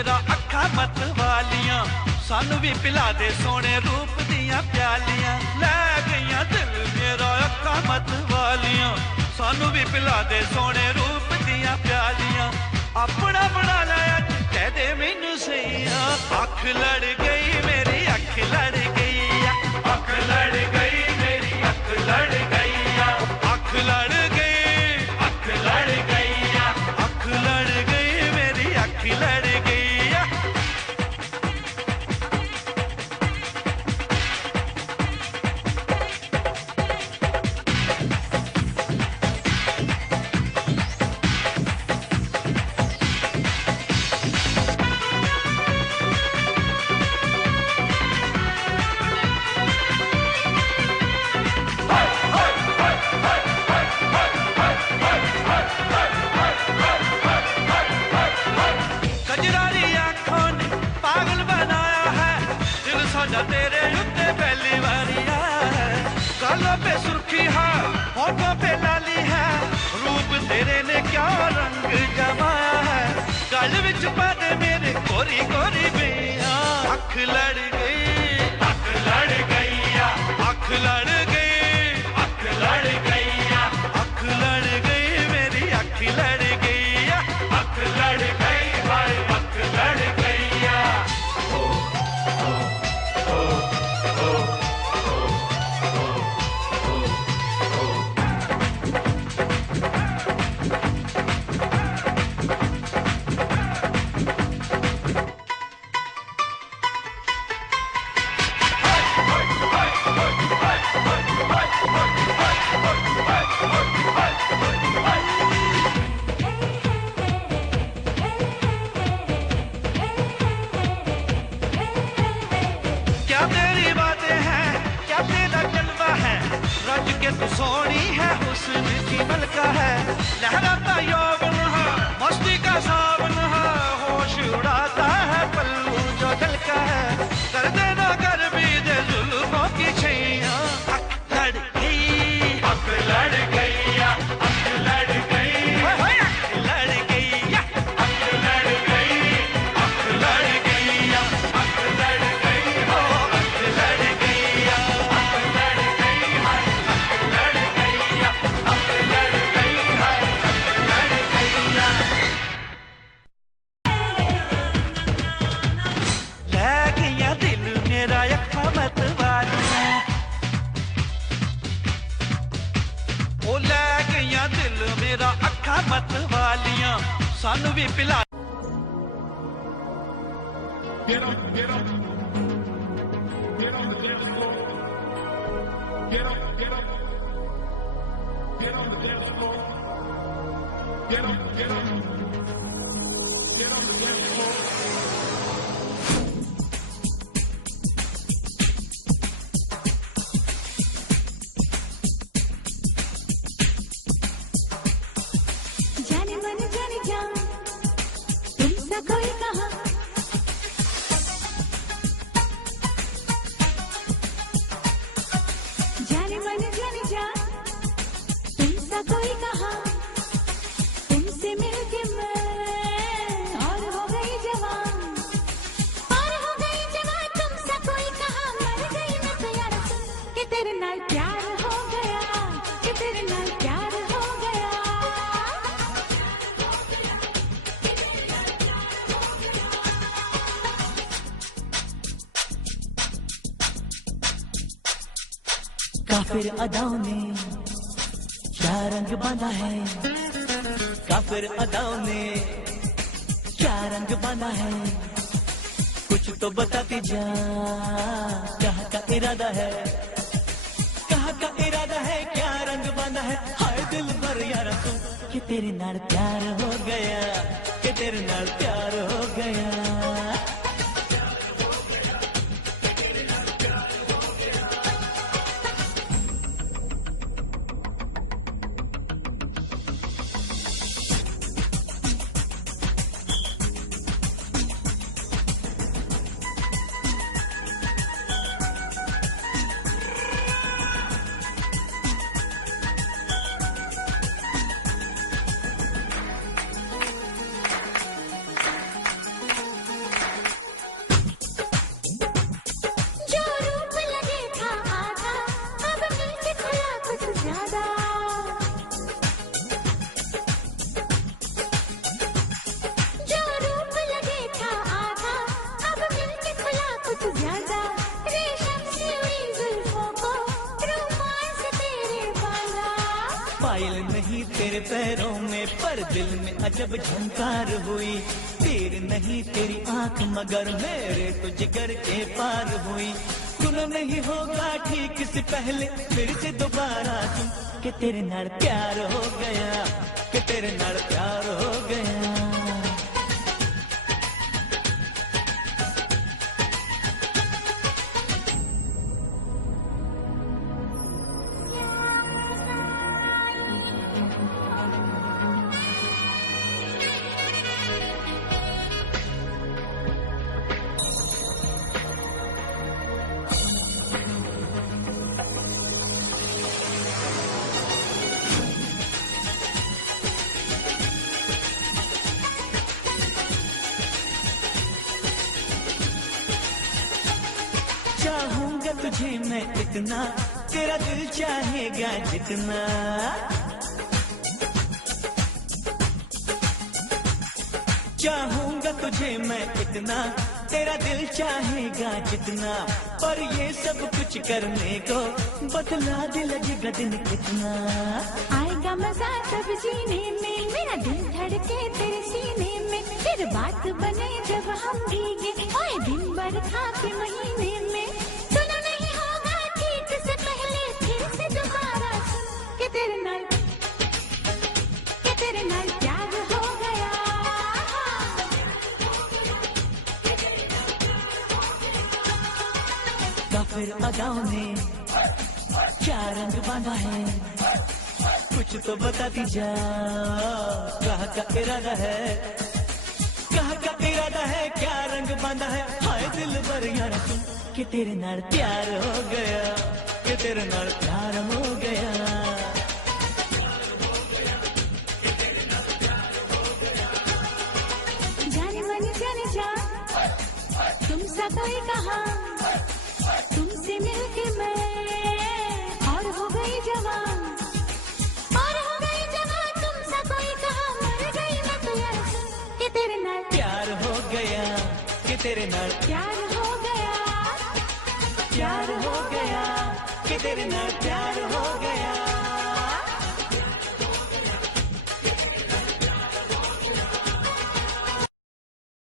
मेरा अखा मत वालियां सानू भी पिला दे सोने रूप दियां प्यालियां लै गईयां दिल मेरा अखा मत वालियां सानू भी पिला दे सोने रूप दियां प्यालियां अपना बना लिया कह दे मैनू सैया अख लड़ गई मेरी अख लड़ गई अख लड़ गई मेरी अख लड़ गई अख लड़ गई अख लड़ गई अख लड़ गई मेरी अख लड़ गई तेरे उत्ते पहली बारी है गालों पे सुर्खी है होठों पे लाली है रूप तेरे ने क्या रंग जमाया है गल विच पद मेरे कोरी कोरी बिया अख लड़ गई अख लड़ गई अख लड़ गई अख लड़ गई अख लड़ गई मेरी अख लड़ गई अख लड़ गई भाई अख लड़ गई तू सोनी है हुस्न की मलका है लहराता यौवन है मस्ती का सावन है होश उड़ाता है पल्लू जो ढलका है कर देना कर भी दे जुल्फों की छैया अख लड़ गई अख लड़ गई अख लड़ गई अख लड़ गई अख लड़ गई अख लड़ गई अख लड़ गई अख लड़ गई अख लड़ मत वालियां सानू भी पिला Get up, get up, get on the dance floor. Get up, get up, get on the dance floor. Get up, get up, get on the dance floor. कोई कहा जाने मन जाने जा तुमसा कोई कहा तुमसे मिलके मैं और हो गई जवान तुमसा कोई कहा मर गई मैं तो यार कि तेरे नाल प्यार हो गया कि तेरे नाल प्यार हो गया काफिर अदाओं ने क्या रंग बांधा है काफिर अदाओं ने क्या रंग बांधा है कुछ तो बताती जा कहाँ का इरादा है कहाँ का इरादा है क्या रंग बांधा है हाय दिल भर यार तू कि तेरे नाल प्यार हो गया कि तेरे नाल प्यार हो गया पायल नहीं तेरे पैरों में, पर दिल में अजब झंकार हुई। तीर नहीं तेरी आंख मगर मेरे तो जिगर के पार हुई। सुनो नहीं होगा ठीक से पहले फिर से दोबारा सुन कि तेरे नाल प्यार हो गया, कि तेरे नाल प्यार हो गया। चाहूंगा तुझे मैं इतना, तेरा दिल चाहेगा जितना। चाहूंगा तुझे मैं इतना, तेरा दिल चाहेगा जितना। पर ये सब कुछ करने को बदला दे लगेगा दिन कितना। आएगा मजा तब जीने में, मेरा दिल धड़के तेरे सीने में। फिर बात बने जब हम भीगे, ओए दिन बरखा के महीने में। सुना नहीं होगा ठीक से पहले फिर से दोबारा सुन के तेरे नाल प्यार हो गया। काफिर अदाओं ने क्या रंग बांधा है, कुछ तो बता दीजा। कहाँ का इरादा है, कहाँ का इरादा है, क्या रंग बांधा है। हाय दिल भर यार सुन कि तेरे नाल प्यार हो गया, कि तेरे नाल प्यार हो गया। जाने मन जाने जा तुम सा कोई कहा, तुमसे मिलके मैं और हो गई जवान, और हो गई जवान। तुम सा कोई कहा, मर गई मैं तो यार सुन कि तेरे नाल प्यार हो गया, कि तेरे नाल प्यार हो गया, प्यार हो गया, कि तेरे नाल प्यार हो गया।